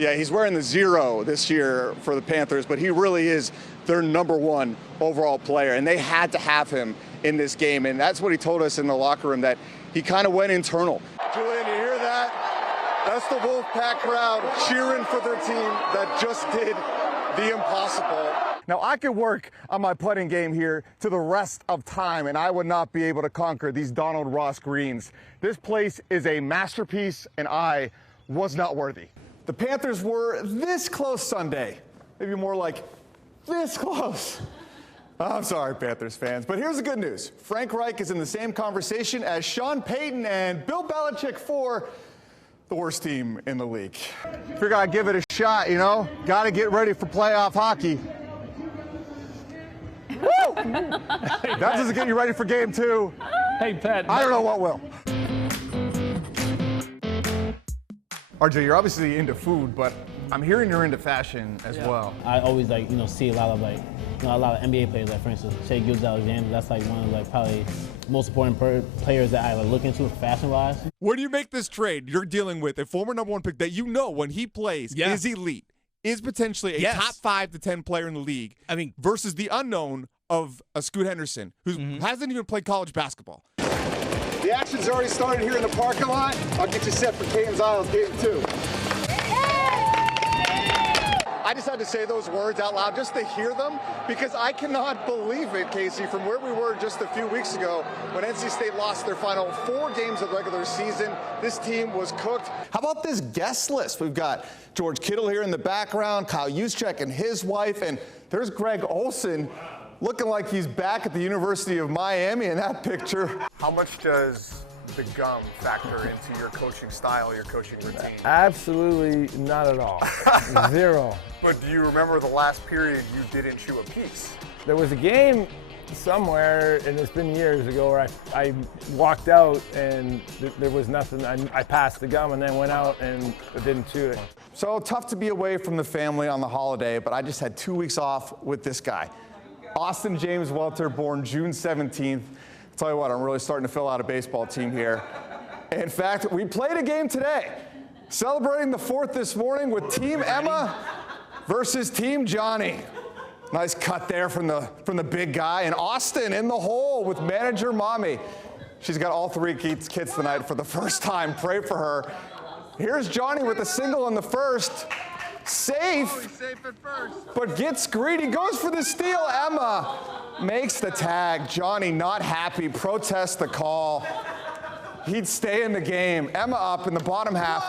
Yeah, he's wearing the 0 this year for the Panthers, but he really is their #1 overall player, and they had to have him in this game, and that's what he told us in the locker room, that he kind of went internal. Julian, you hear that? That's the Wolfpack crowd cheering for their team that just did the impossible. Now, I could work on my putting game here to the rest of time, and I would not be able to conquer these Donald Ross greens. This place is a masterpiece, and I was not worthy. The Panthers were this close Sunday, maybe more like this close. I'm sorry, Panthers fans, but here's the good news. Frank Reich is in the same conversation as Sean Payton and Bill Belichick for the worst team in the league. Figure I'd give it a shot, you know? Got to get ready for playoff hockey. Woo! That doesn't get you ready for game 2. Hey, Pat. I don't know what will. RJ, you're obviously into food, but I'm hearing you're into fashion as well. I always see a lot of a lot of NBA players, like for instance, Shai Gilgeous-Alexander. That's like one of probably most important players that I look into fashion-wise. Where do you make this trade? You're dealing with a former #1 pick that when he plays is elite, is potentially a top 5 to 10 player in the league. I mean, versus the unknown of a Scoot Henderson, who hasn't even played college basketball. The action's already started here in the parking lot. I'll get you set for Canes Isles game 2. I just had to say those words out loud just to hear them, because I cannot believe it, Casey, from where we were just a few weeks ago when NC State lost their final 4 games of regular season. This team was cooked. How about this guest list? We've got George Kittle here in the background, Kyle Juszczyk and his wife, and there's Greg Olsen looking like he's back at the University of Miami in that picture. How much does the gum factor into your coaching style, your coaching routine? Absolutely not at all. 0. But do you remember the last period you didn't chew a piece? There was a game somewhere, and it's been years ago, where I walked out and there was nothing. I passed the gum and then went out and didn't chew it. So tough to be away from the family on the holiday, but I just had 2 weeks off with this guy. Austin James Welter, born June 17th. I'll tell you what, I'm really starting to fill out a baseball team here. In fact, we played a game today, celebrating the 4th this morning with Team Emma versus Team Johnny. Nice cut there from the big guy. And Austin in the hole with manager Mommy. She's got all 3 kids tonight for the first time. Pray for her. Here's Johnny with a single in the first. Safe at first, but gets greedy, goes for the steal. Emma makes the tag. Johnny not happy, protests the call. He'd stay in the game. Emma up in the bottom half.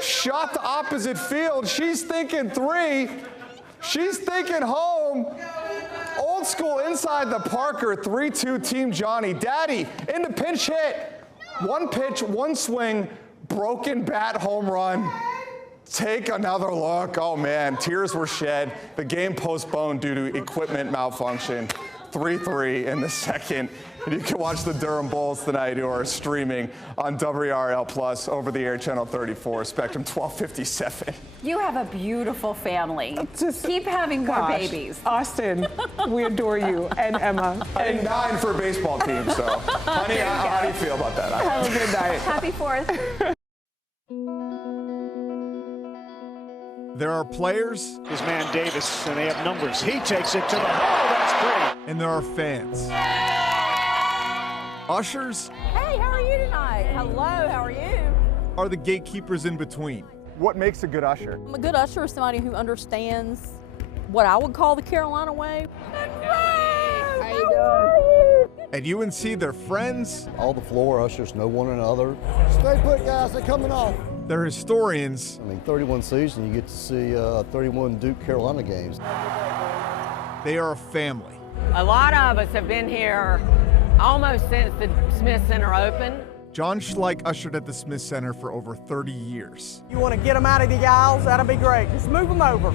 Shot to opposite field. She's thinking 3. She's thinking home. Old school inside the Parker. 3-2 Team Johnny. Daddy in the pinch hit. 1 pitch, 1 swing, broken bat home run. Take another look. Oh, man, tears were shed. The game postponed due to equipment malfunction. 3-3 in the second. And you can watch the Durham Bulls tonight, who are streaming on WRAL Plus over the air channel 34, Spectrum 1257. You have a beautiful family. Just keep having more babies. Austin, we adore you, and Emma. And 9 for a baseball team, so. Honey, how do you feel about that? Have a good night. Happy 4th. There are players. His man Davis, and they have numbers. He takes it to the hole. That's great. And there are fans. Ushers. Hey, how are you tonight? Hello, how are you? Are the gatekeepers in between. What makes a good usher? A good usher is somebody who understands what I would call the Carolina way. How you doing? At UNC, they're friends. All the floor ushers know one another. Stay put, guys. They're coming off. They're historians. 31 seasons, you get to see 31 Duke Carolina games. They are a family. A lot of us have been here almost since the Smith Center opened. John Schleich ushered at the Smith Center for over 30 years. You want to get him out of the aisles? That'll be great. Just move him over.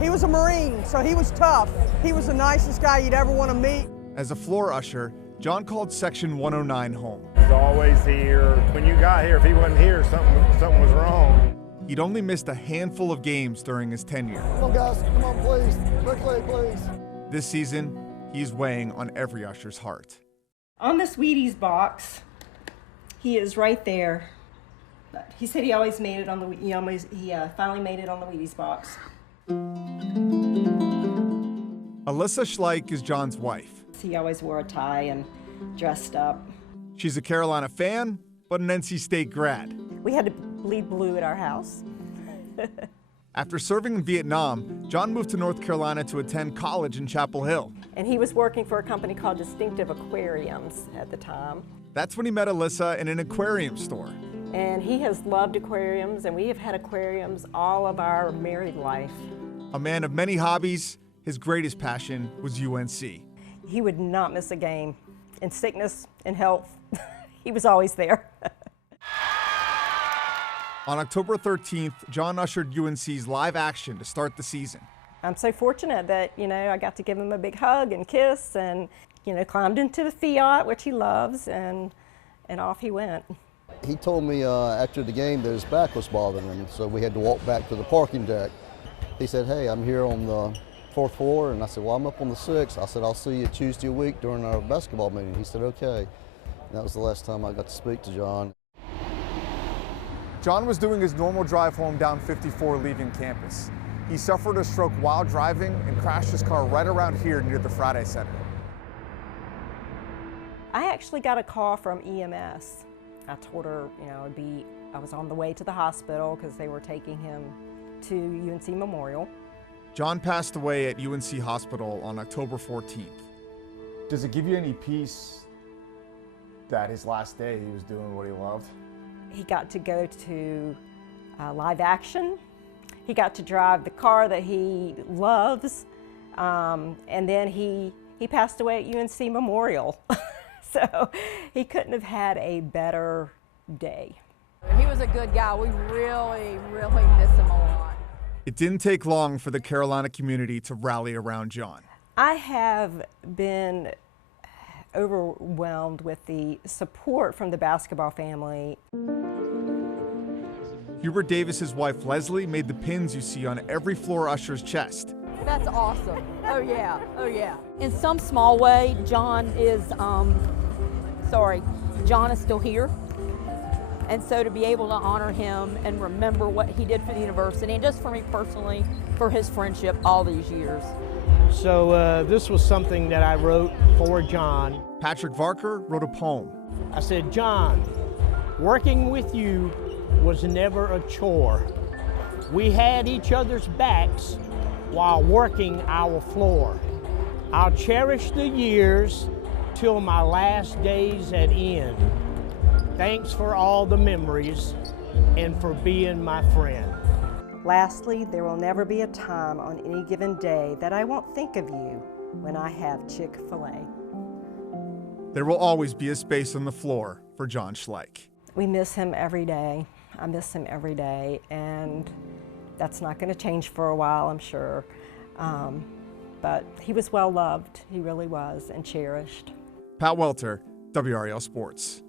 He was a Marine, so he was tough. He was the nicest guy you'd ever want to meet. As a floor usher, John called Section 109 home. He's always here. When you got here, if he wasn't here, something was wrong. He'd only missed a handful of games during his tenure. Come on, guys. Come on, please. Quickly, please. This season, he's weighing on every usher's heart. On the Sweeties box, he is right there. But he said he always made it on the, he finally made it on the Wheaties box. Alyssa Schleich is John's wife. He always wore a tie and dressed up. She's a Carolina fan, but an NC State grad. We had to bleed blue at our house. After serving in Vietnam, John moved to North Carolina to attend college in Chapel Hill. And he was working for a company called Distinctive Aquariums at the time. That's when he met Alyssa in an aquarium store. And he has loved aquariums, and we have had aquariums all of our married life. A man of many hobbies, his greatest passion was UNC. He would not miss a game. In sickness, in health, he was always there. On October 13th, John ushered UNC's live action to start the season. I'm so fortunate that, I got to give him a big hug and kiss and, climbed into the Fiat, which he loves, and off he went. He told me after the game that his back was bothering him, so we had to walk back to the parking deck. He said, hey, I'm here on the 4th floor, and I said, well, I'm up on the 6th. I said, I'll see you Tuesday a week during our basketball meeting. He said, okay. And that was the last time I got to speak to John. John was doing his normal drive home down 54 leaving campus. He suffered a stroke while driving and crashed his car right around here near the Friday Center. I actually got a call from EMS. I told her, I was on the way to the hospital because they were taking him to UNC Memorial. John passed away at UNC Hospital on October 14th. Does it give you any peace that his last day he was doing what he loved? He got to go to live action. He got to drive the car that he loves. And then he passed away at UNC Memorial. So he couldn't have had a better day. He was a good guy. We really, really miss him a lot. It didn't take long for the Carolina community to rally around John. I have been overwhelmed with the support from the basketball family. Hubert Davis's wife Leslie made the pins you see on every floor usher's chest. That's awesome. Oh yeah, oh yeah. In some small way, John is still here. And so to be able to honor him and remember what he did for the university, and just for me personally, for his friendship all these years. So this was something that I wrote for John. Patrick Varker wrote a poem. I said, John, working with you was never a chore. We had each other's backs while working our floor. I'll cherish the years till my last days at end. Thanks for all the memories and for being my friend. Lastly, there will never be a time on any given day that I won't think of you when I have Chick-fil-A. There will always be a space on the floor for John Schleich. We miss him every day. I miss him every day, and that's not going to change for a while, I'm sure. But he was well loved. He really was, and cherished. Pat Welter, WRAL Sports.